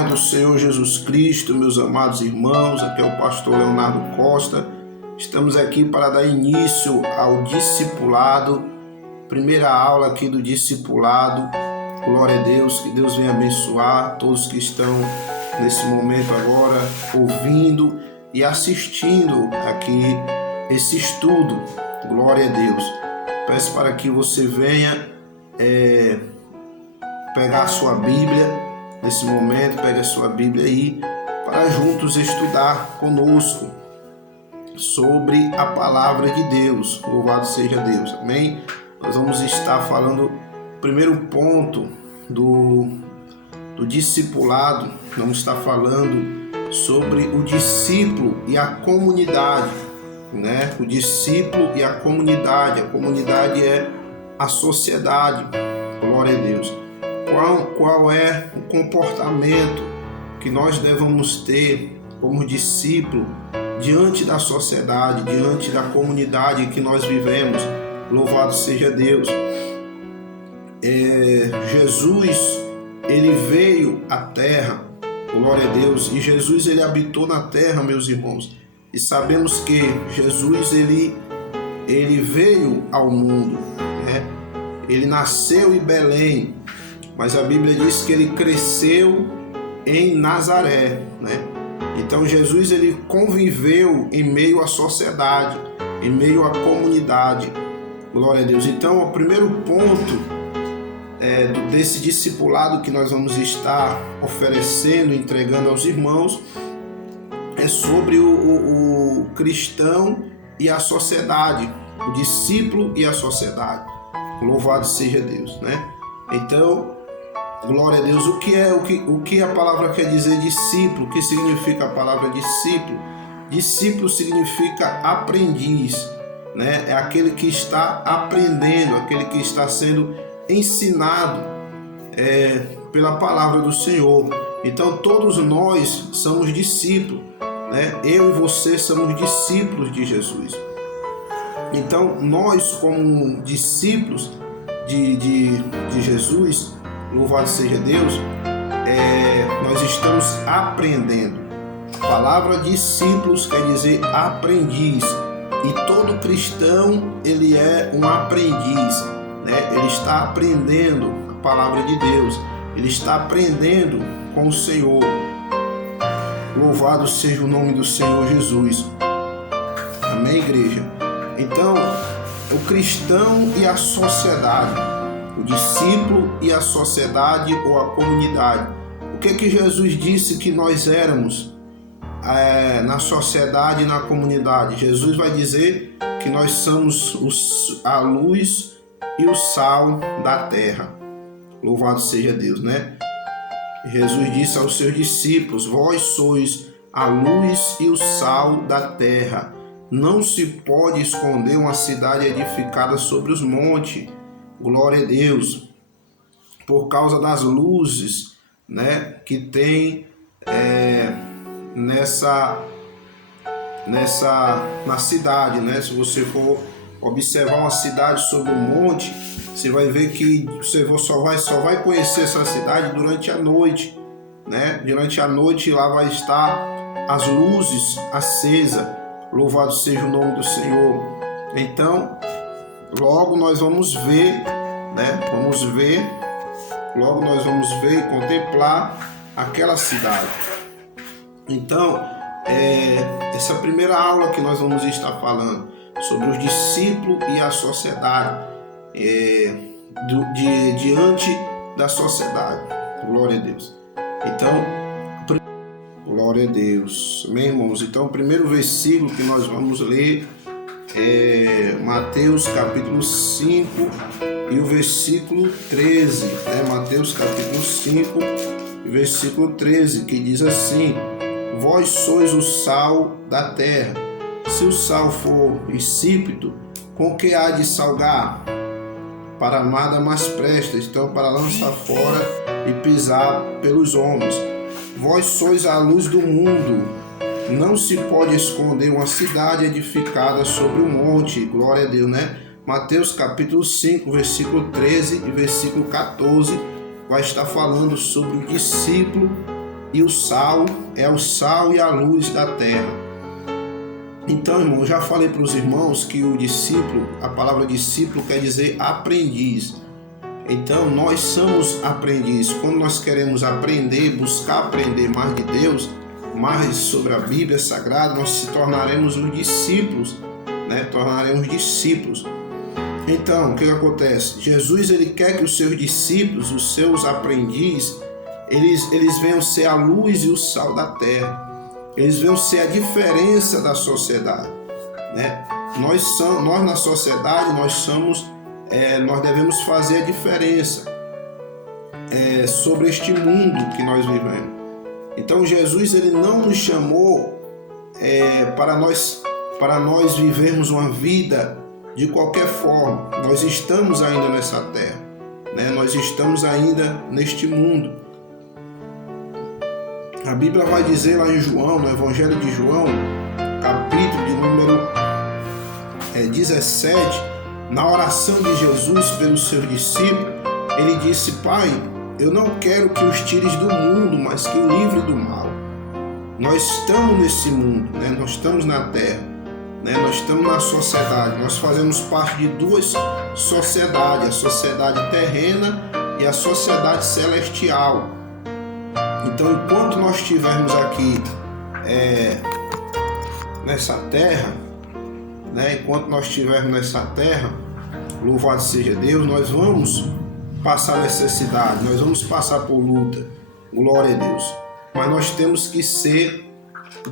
paz do Senhor Jesus Cristo, meus amados irmãos, aqui é o pastor Leonardo Costa. Estamos aqui para dar início ao discipulado, primeira aula aqui do discipulado. Glória a Deus, que Deus venha abençoar todos que estão nesse momento agora ouvindo e assistindo aqui esse estudo. Glória a Deus. Peço para que você venha pegar a sua Bíblia. Nesse momento, pegue a sua Bíblia aí para juntos estudar conosco sobre a palavra de Deus. Louvado seja Deus, amém? Nós vamos estar falando o primeiro ponto do discipulado. Vamos estar falando sobre o discípulo e a comunidade, né? O discípulo e a comunidade. A comunidade é a sociedade. Glória a Deus. Qual é o comportamento que nós devemos ter como discípulo diante da sociedade, diante da comunidade que nós vivemos? Louvado seja Deus. Jesus, ele veio à terra, glória a Deus, e Jesus, ele habitou na terra, meus irmãos, e sabemos que Jesus, ele veio ao mundo, né? Ele nasceu em Belém, mas a Bíblia diz que ele cresceu em Nazaré, né? Então Jesus, ele conviveu em meio à sociedade, em meio à comunidade. Glória a Deus. Então, o primeiro ponto desse discipulado que nós vamos estar oferecendo, entregando aos irmãos, é sobre o cristão e a sociedade, o discípulo e a sociedade. Louvado seja Deus, né? Então, glória a Deus. O que a palavra quer dizer discípulo? O que significa a palavra discípulo? Discípulo significa aprendiz, né? É aquele que está aprendendo, aquele que está sendo ensinado pela palavra do Senhor. Então todos nós somos discípulos, né? Eu e você somos discípulos de Jesus. Então nós, como discípulos de Jesus, louvado seja Deus, nós estamos aprendendo. A palavra discípulos quer dizer aprendiz, e todo cristão, ele é um aprendiz, né? Ele está aprendendo a palavra de Deus, ele está aprendendo com o Senhor. Louvado seja o nome do Senhor Jesus. Amém, igreja? Então, o cristão e a sociedade, o discípulo e a sociedade ou a comunidade. O que Jesus disse que nós éramos na sociedade e na comunidade? Jesus vai dizer que nós somos a luz e o sal da terra. Louvado seja Deus, né? Jesus disse aos seus discípulos: vós sois a luz e o sal da terra. Não se pode esconder uma cidade edificada sobre os montes. Glória a Deus. Por causa das luzes, né, que tem na cidade, né? Se você for observar uma cidade sobre um monte, você vai ver que você só vai conhecer essa cidade durante a noite, né? Durante a noite lá vai estar as luzes acesas. Louvado seja o nome do Senhor. Então, logo nós vamos ver, né? Logo nós vamos ver e contemplar aquela cidade. Então, essa primeira aula que nós vamos estar falando sobre os discípulos e a sociedade, diante da sociedade. Glória a Deus. Então, glória a Deus. Amém, irmãos? Então, o primeiro versículo que nós vamos ler é Mateus capítulo 5 e o versículo 13. Mateus capítulo 5 e versículo 13, que diz assim: vós sois o sal da terra. Se o sal for insípido, com que há de salgar? Para nada mais presta, então para lançar fora e pisar pelos homens. Vós sois a luz do mundo. Não se pode esconder uma cidade edificada sobre um monte. Glória a Deus, né? Mateus capítulo 5, versículo 13 e versículo 14 vai estar falando sobre o discípulo e o sal é o sal e a luz da terra. Então, irmão, já falei para os irmãos que o discípulo, a palavra discípulo quer dizer aprendiz. Então, nós somos aprendizes. Quando nós queremos aprender, buscar aprender mais de Deus, mais sobre a Bíblia Sagrada, nós se tornaremos os discípulos, né? Tornaremos discípulos. Então, o que acontece? Jesus, ele quer que os seus discípulos, os seus aprendizes, eles venham ser a luz e o sal da terra. Eles venham ser a diferença da sociedade, né? Nós na sociedade, nós devemos fazer a diferença sobre este mundo que nós vivemos. Então, Jesus, ele não nos chamou para nós vivermos uma vida de qualquer forma. Nós estamos ainda nessa terra, né? Nós estamos ainda neste mundo. A Bíblia vai dizer lá em João, no Evangelho de João, capítulo de número 17, na oração de Jesus pelos seus discípulos, ele disse: Pai, eu não quero que os tires do mundo, mas que o livre do mal. Nós estamos nesse mundo, né? Nós estamos na terra, né? Nós estamos na sociedade. Nós fazemos parte de duas sociedades, a sociedade terrena e a sociedade celestial. Então, enquanto nós estivermos aqui nessa terra, né? Enquanto nós estivermos nessa terra, louvado seja Deus, nós vamos passar necessidade, nós vamos passar por luta, glória a Deus. Mas nós temos que ser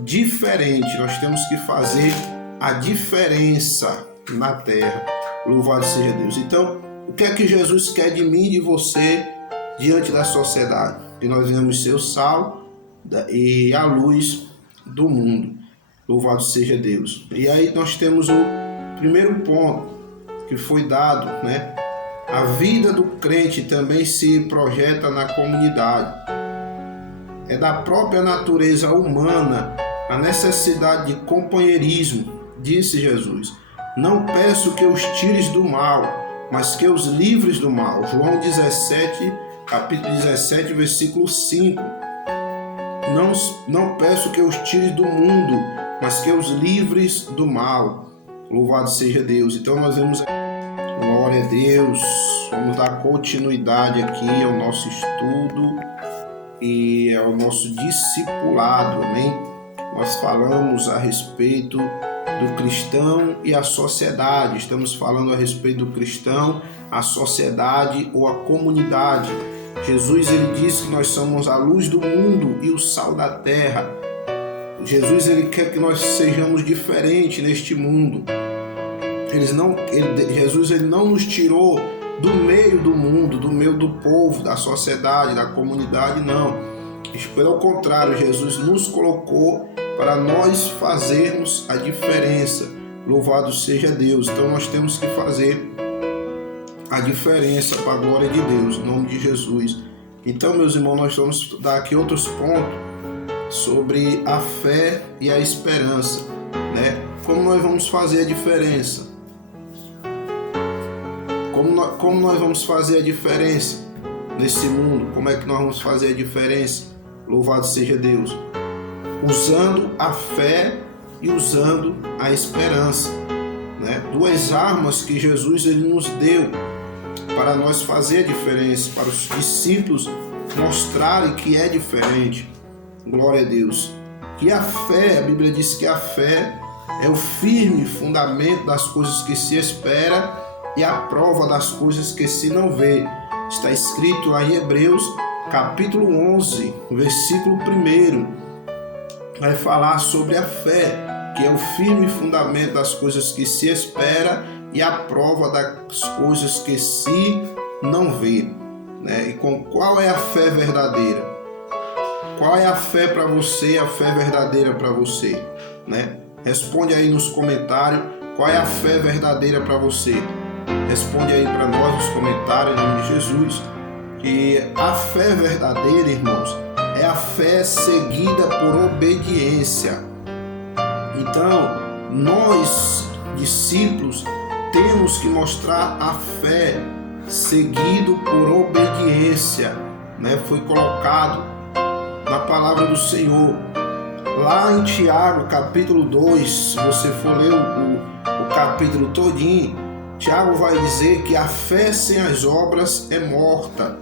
diferente, nós temos que fazer a diferença na terra, louvado seja Deus. Então, o que é que Jesus quer de mim e de você diante da sociedade? Que nós venhamos ser o sal e a luz do mundo, louvado seja Deus. E aí nós temos o primeiro ponto que foi dado, né? A vida do crente também se projeta na comunidade. É da própria natureza humana a necessidade de companheirismo, disse Jesus. Não peço que os tires do mal, mas que os livres do mal. João 17, capítulo 17, versículo 5. Não peço que os tires do mundo, mas que os livres do mal. Louvado seja Deus. Então nós vemos... Glória a Deus, vamos dar continuidade aqui ao nosso estudo e ao nosso discipulado, amém? Nós falamos a respeito do cristão e a sociedade, estamos falando a respeito do cristão, a sociedade ou a comunidade. Jesus, ele disse que nós somos a luz do mundo e o sal da terra. Jesus, ele quer que nós sejamos diferentes neste mundo. Jesus, ele não nos tirou do meio do mundo, do meio do povo, da sociedade, da comunidade, não. Pelo contrário, Jesus nos colocou para nós fazermos a diferença. Louvado seja Deus. Então nós temos que fazer a diferença para a glória de Deus, em nome de Jesus. Então, meus irmãos, nós vamos dar aqui outros pontos sobre a fé e a esperança, né? Como nós vamos fazer a diferença? Como nós vamos fazer a diferença nesse mundo? Como é que nós vamos fazer a diferença? Louvado seja Deus. Usando a fé e usando a esperança, né? Duas armas que Jesus, ele nos deu para nós fazer a diferença, para os discípulos mostrarem que é diferente. Glória a Deus. Que a fé, a Bíblia diz que a fé é o firme fundamento das coisas que se espera e a prova das coisas que se não vê. Está escrito lá em Hebreus, capítulo 11, versículo 1. Vai falar sobre a fé, que é o firme fundamento das coisas que se espera e a prova das coisas que se não vê, né? E qual é a fé verdadeira? Qual é a fé para você, a fé verdadeira para você, né? Responde aí nos comentários, qual é a fé verdadeira para você? Responde aí para nós nos comentários, em nome de Jesus. Que a fé verdadeira, irmãos, é a fé seguida por obediência. Então, nós, discípulos, temos que mostrar a fé seguido por obediência, né? Foi colocado na palavra do Senhor. Lá em Tiago, capítulo 2, se você for ler o capítulo todinho, Tiago vai dizer que a fé sem as obras é morta.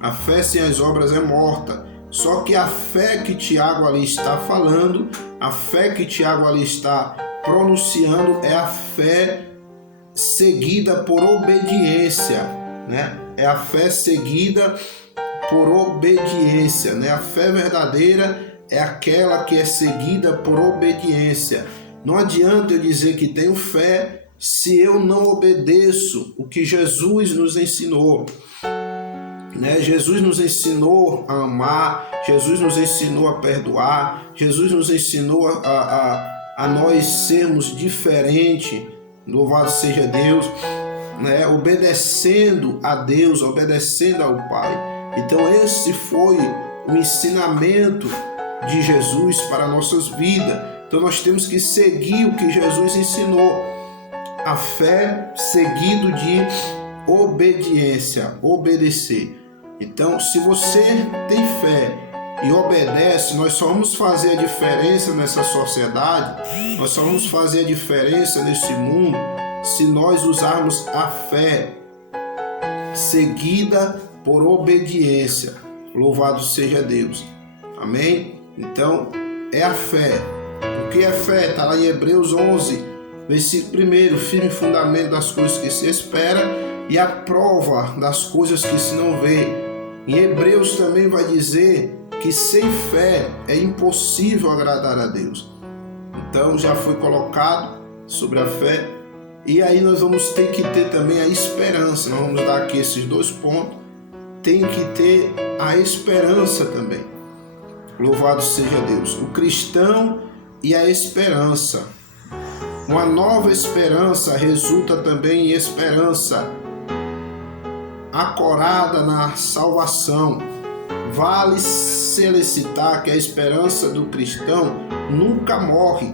A fé sem as obras é morta. Só que a fé que Tiago ali está falando, a fé que Tiago ali está pronunciando é a fé seguida por obediência, né? É a fé seguida por obediência, né? A fé verdadeira é aquela que é seguida por obediência. Não adianta eu dizer que tenho fé se eu não obedeço o que Jesus nos ensinou. Né? Jesus nos ensinou a amar, Jesus nos ensinou a perdoar, Jesus nos ensinou a nós sermos diferentes, louvado seja Deus, né? Obedecendo a Deus, obedecendo ao Pai. Então esse foi o ensinamento de Jesus para nossas vidas. Então nós temos que seguir o que Jesus ensinou. A fé seguido de obediência, obedecer. Então, se você tem fé e obedece, nós só vamos fazer a diferença nessa sociedade, nós só vamos fazer a diferença nesse mundo se nós usarmos a fé seguida por obediência. Louvado seja Deus. Amém? Então, é a fé. O que é fé? Está lá em Hebreus 11, versículo 1, firme fundamento das coisas que se espera e a prova das coisas que se não vê. Em Hebreus também vai dizer que sem fé é impossível agradar a Deus. Então já foi colocado sobre a fé. E aí nós vamos ter que ter também a esperança. Nós vamos dar aqui esses 2 pontos. Tem que ter a esperança também. Louvado seja Deus. O cristão e a esperança. Uma nova esperança resulta também em esperança acorada na salvação. Vale solicitar que a esperança do cristão nunca morre.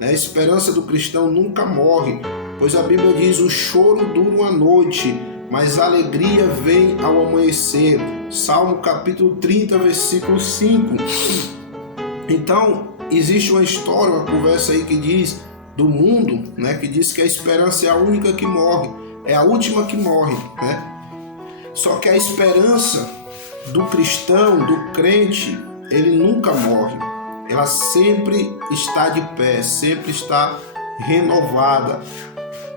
A esperança do cristão nunca morre, pois a Bíblia diz: o choro dura uma noite, mas a alegria vem ao amanhecer. Salmo capítulo 30, versículo 5. Então, existe uma história, uma conversa aí que diz do mundo, né, que diz que a esperança é a única que morre, é a última que morre, né? Só que a esperança do cristão, do crente, ele nunca morre. Ela sempre está de pé, sempre está renovada.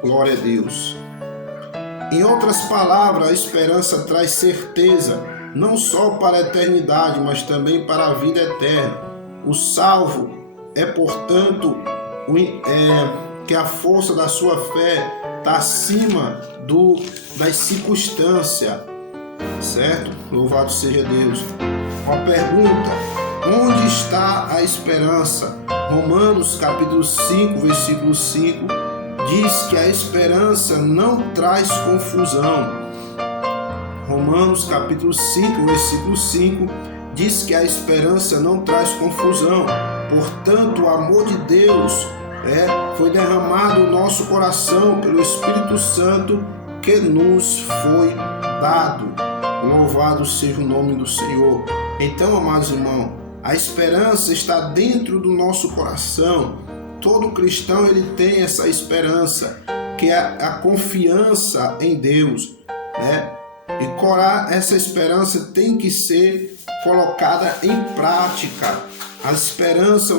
Glória a Deus. Em outras palavras, a esperança traz certeza, não só para a eternidade, mas também para a vida eterna. O salvo é, portanto, que a força da sua fé está acima das circunstâncias, certo? Louvado seja Deus. Uma pergunta: onde está a esperança? Romanos capítulo 5, versículo 5 diz que a esperança não traz confusão. Romanos capítulo 5, versículo 5 diz que a esperança não traz confusão. Portanto, o amor de Deus foi derramado no nosso coração pelo Espírito Santo que nos foi dado. Louvado seja o nome do Senhor. Então, amados irmãos, a esperança está dentro do nosso coração. Todo cristão ele tem essa esperança, que é a confiança em Deus, né? E essa esperança tem que ser colocada em prática. A esperança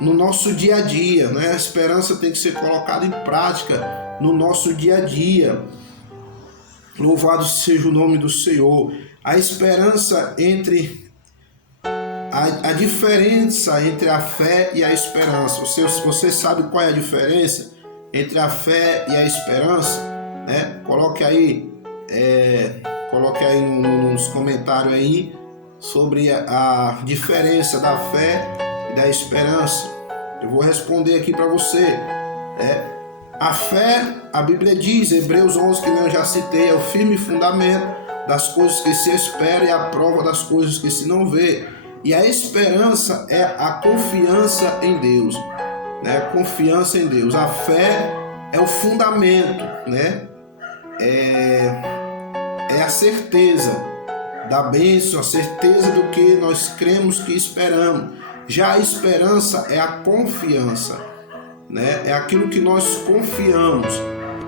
no nosso dia a dia, né? A esperança tem que ser colocada em prática no nosso dia a dia. Louvado seja o nome do Senhor. A esperança a diferença entre a fé e a esperança. Você sabe qual é a diferença entre a fé e a esperança? Coloque aí nos comentários aí sobre a diferença da fé e da esperança. Eu vou responder aqui para você. A fé, a Bíblia diz, Hebreus 11, que eu já citei, é o firme fundamento das coisas que se espera e a prova das coisas que se não vê. E a esperança é a confiança em Deus, né? Confiança em Deus. A fé é o fundamento, né? É a certeza, da bênção, a certeza do que nós cremos que esperamos. Já a esperança é a confiança, né? É aquilo que nós confiamos.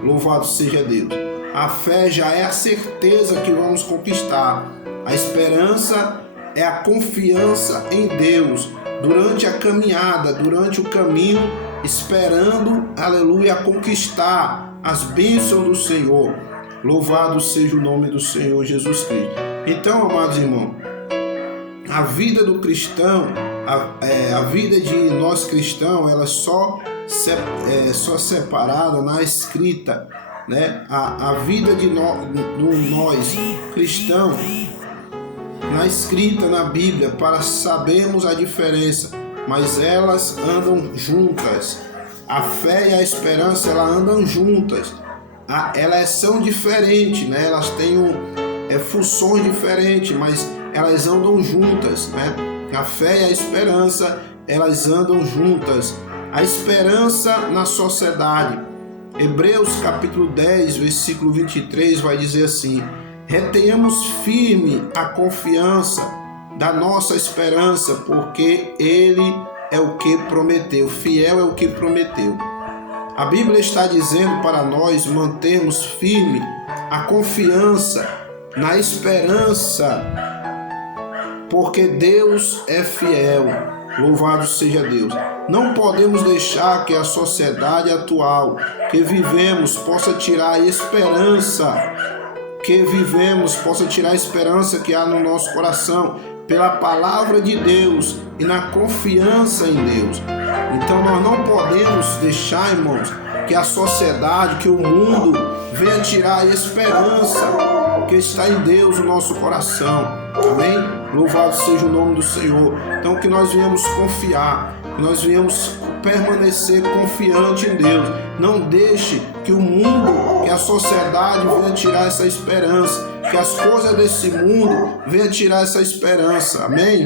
Louvado seja Deus. A fé já é a certeza que vamos conquistar. A esperança é a confiança em Deus durante a caminhada, durante o caminho, esperando, aleluia, conquistar as bênçãos do Senhor. Louvado seja o nome do Senhor Jesus Cristo. Então, amados irmãos, a vida do cristão, a vida de nós cristãos, ela só separada na escrita, né? A vida de nós cristãos na escrita na Bíblia, para sabermos a diferença, mas elas andam juntas. A fé e a esperança, elas andam juntas. Elas são diferentes, né? Elas têm funções diferentes, mas elas andam juntas, né? A fé e a esperança, elas andam juntas. A esperança na sociedade. Hebreus capítulo 10, versículo 23 vai dizer assim: retenhamos firme a confiança da nossa esperança, porque Ele é o que prometeu, fiel é o que prometeu. A Bíblia está dizendo para nós mantermos firme a confiança na esperança, porque Deus é fiel. Louvado seja Deus. Não podemos deixar que a sociedade atual que vivemos possa tirar a esperança que há no nosso coração pela palavra de Deus e na confiança em Deus. Então nós não podemos deixar, irmãos, que a sociedade, que o mundo venha tirar a esperança que está em Deus no nosso coração. Amém? Louvado seja o nome do Senhor. Então que nós venhamos confiar, que nós venhamos permanecer confiante em Deus. Não deixe que o mundo, que a sociedade venha tirar essa esperança, que as coisas desse mundo venham tirar essa esperança. Amém?